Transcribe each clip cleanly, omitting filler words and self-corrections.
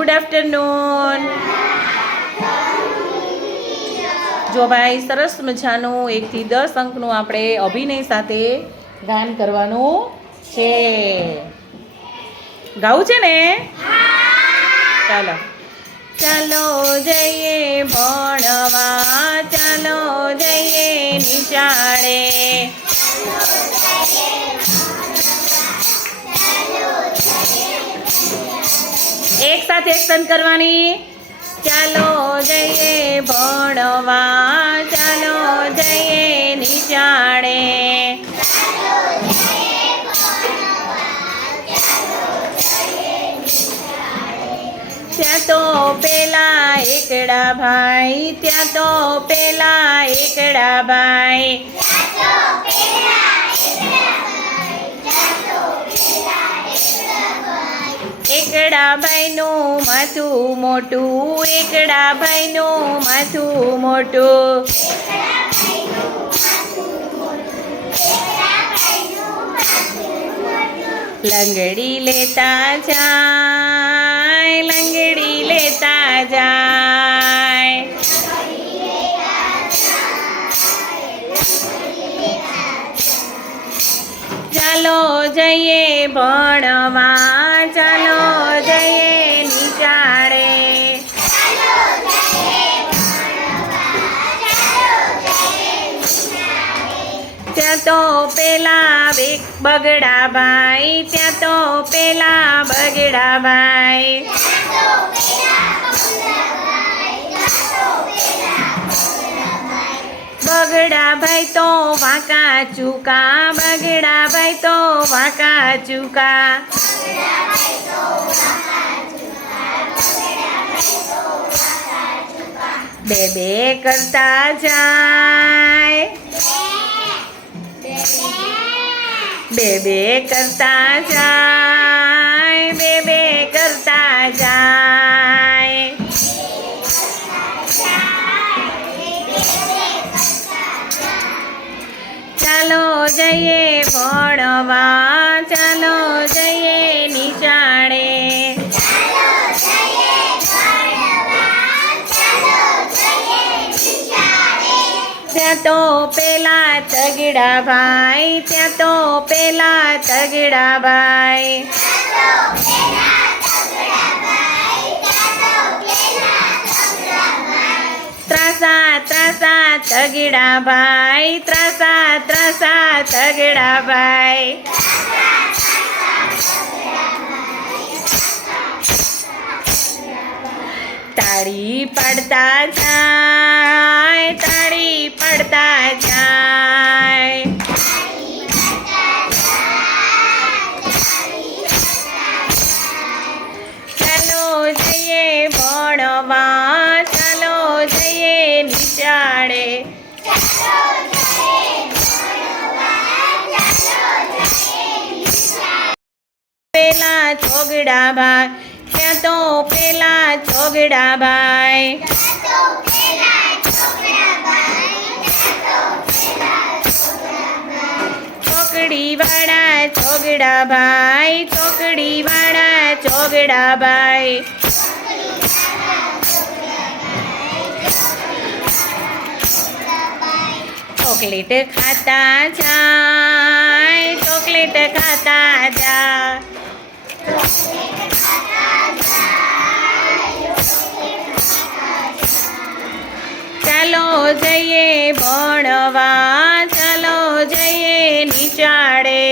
Good afternoon. જો ભાઈ સરસ મજાનું 1 થી 10 અંકનું આપણે અભિનય સાથે ગાન કરવાનું છે. ગાવું છે ને? ચાલો. ચાલો જઈએ ભણવા, ચાલો જઈએ નિશાળે. એક સાથે એક્શન કરવાની. ચાલો જઈએ ભણવા, ચાલો જઈએ નિશાળે. ત્યાં તો પેલા એકડા ભાઈ, ત્યાં તો પેલા એકડા ભાઈ. એકડા ભાઈનું માથું મોટું, એકડા ભાઈનું માથું મોટું. લંગડી લેતા જાય, લંગડી લેતા જાય. ચાલો જઈએ ભણવા, ચાલો જઈએ નિશાળે. ત્યાં તો પેલા બગડા ભાઈ, ત્યાં તો પેલા બગડા ભાઈ. બગડા ભાઈ તો વાંકા ચૂકા, બગડા ભાઈ તો વાંકા ચૂકા. બે બે કરતા જાય, બે બે કરતા જાય, બે બે કરતા જાય. ચાલો જઈએ ભણવા, ચાલો જઈએ નિશાળે. ત્યાં તો પેલા તગડા ભાઈ, ત્યાં તો પેલા તગડા ભાઈ. ત્રાસા ત્રાસા તગડા ભાઈ, ત્રાસા ત્રાસા તગડા ભાઈ. તાળી પાડતા જાય, તાળી પાડતા જાય. ચાલો જઈએ ભણવા, ચાલો જઈએ નિશાળે. પેલા ચોગડા ભાઈ, ત્યાં તો પેલા ચોગડા ભાઈ. ચોકડી વાળા ચોગડા ભાઈ, ચોકડી વાળા ચોગડા ભાઈ. ચોકલેટ ખાતા જાય, ચોકલેટ ખાતા જાય. ચાલો જઈએ ભણવા, ચાલો જઈએ નિશાળે.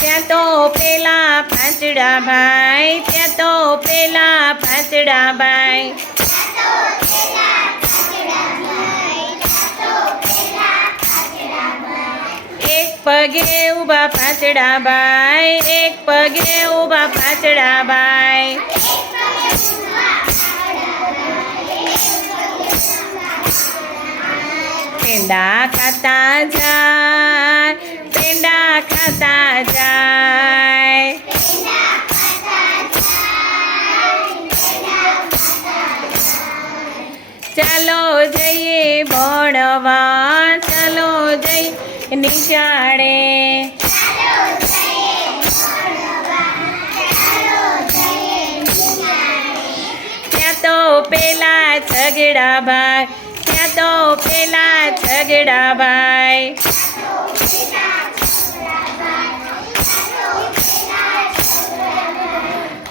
ત્યાં તો પેલા પાંચડા ભાઈ, ત્યાં તો પેલા પાંચડા ભાઈ. એક પગે ઊભા પાંચડા ભાઈ, એક પગે ઊભા પાંચડા ભાઈ. પેંડા ખાતા જાય, પેંડા ખાતા જાય. ચાલો જઈએ ભણવા, ચાલો જઈએ નિશાળે. ત્યાં તો પેલા ઝઘડા ભાઈ, ત્યાં તો પેલા ઝઘડા ભાઈ.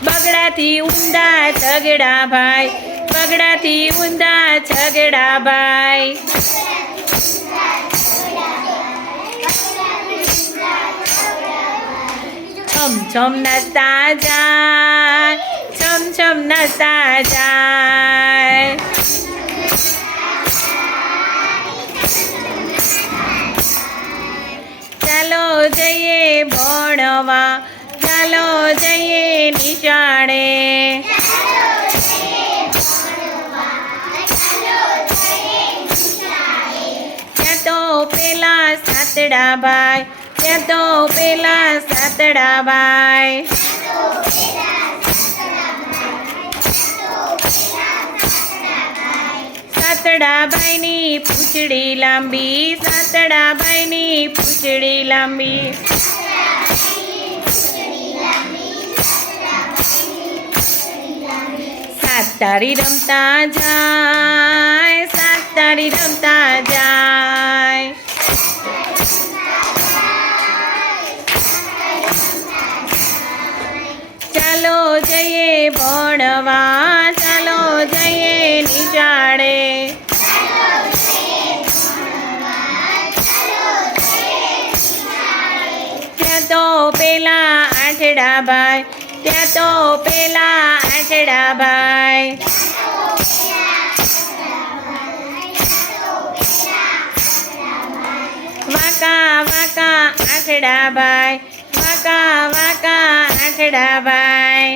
બગડાથી ઊંધા ઝઘડા ભાઈ, બગડાથી ઊંધા ઝઘડા ભાઈ. છમ છમ નાચતા જાય, છમ છમ નાચતા જાય. ચાલો જઈએ ભણવા, ચાલો જઈએ નિશાળે. ત્યાં તો પેલા સાતડા ભાઈ, ત્યાં તો પેલા સાતડા ભાઈ. સાતડા ભાઈની પૂંછડી લાંબી, સાતડા ભાઈની પૂંછડી લાંબી. સાત તાળી રમતા જાય, સાત તાળી રમતા જાય. ચાલો જઈએ ભણવા, ચાલો જઈએ નિશાળે. ત્યાં તો પેલા આઠડા ભાઈ, ત્યાં તો પેલા આઠડા ભાઈ. વાંકા વાંકા આઠડા ભાઈ, વાંકા વાંકા આઠડા ભાઈ.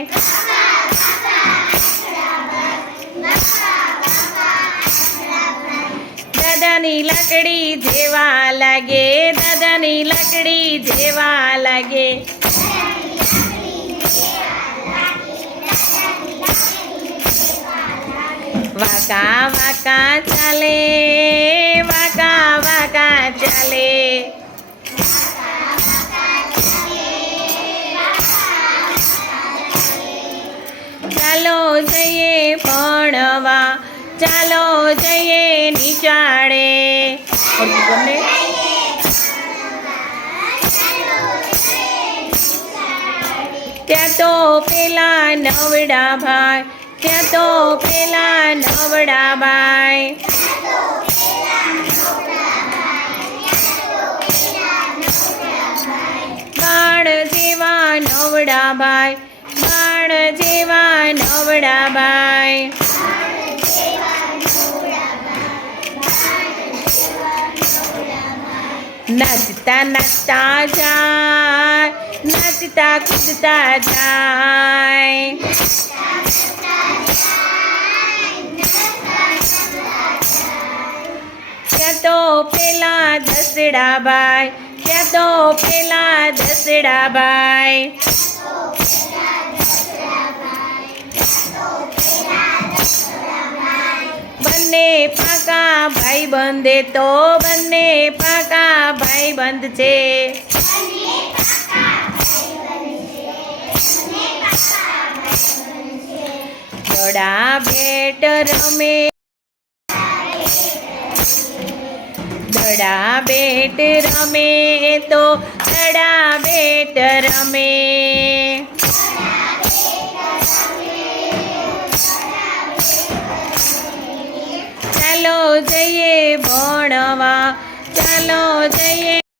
દાદાની લાકડી જેવા લાગે, દાદાની લાકડી જેવા લાગે. વાંકા વાંકા ચાલે, વાંકા વાંકા ચાલે. ચાલો જઈએ ભણવા, ચાલો જઈએ નિશાળે. ત્યાં તો પેલા નવડા ભાઈ, ત્યાં તો પેલા નવડા ભાઈ. બાણ જેવા નવડા ભાઈ, બાણ જેવા નવડા ભાઈ. નાચતા નાચતા જાય, નાચતા કૂદતા જાય. ત્યાં તો પેલા દસડા ભાઈ, ત્યાં તો પેલા દસડા ભાઈ. બંને પાકા ભાઈ બંધે તો, બંને પાકા ભાઈ બંધ છે. દડા બેટ રમે, દડા બેટ રમે તો, દડા બેટ રમે. ચાલો જઈએ ભણવા, ચાલો જઈએ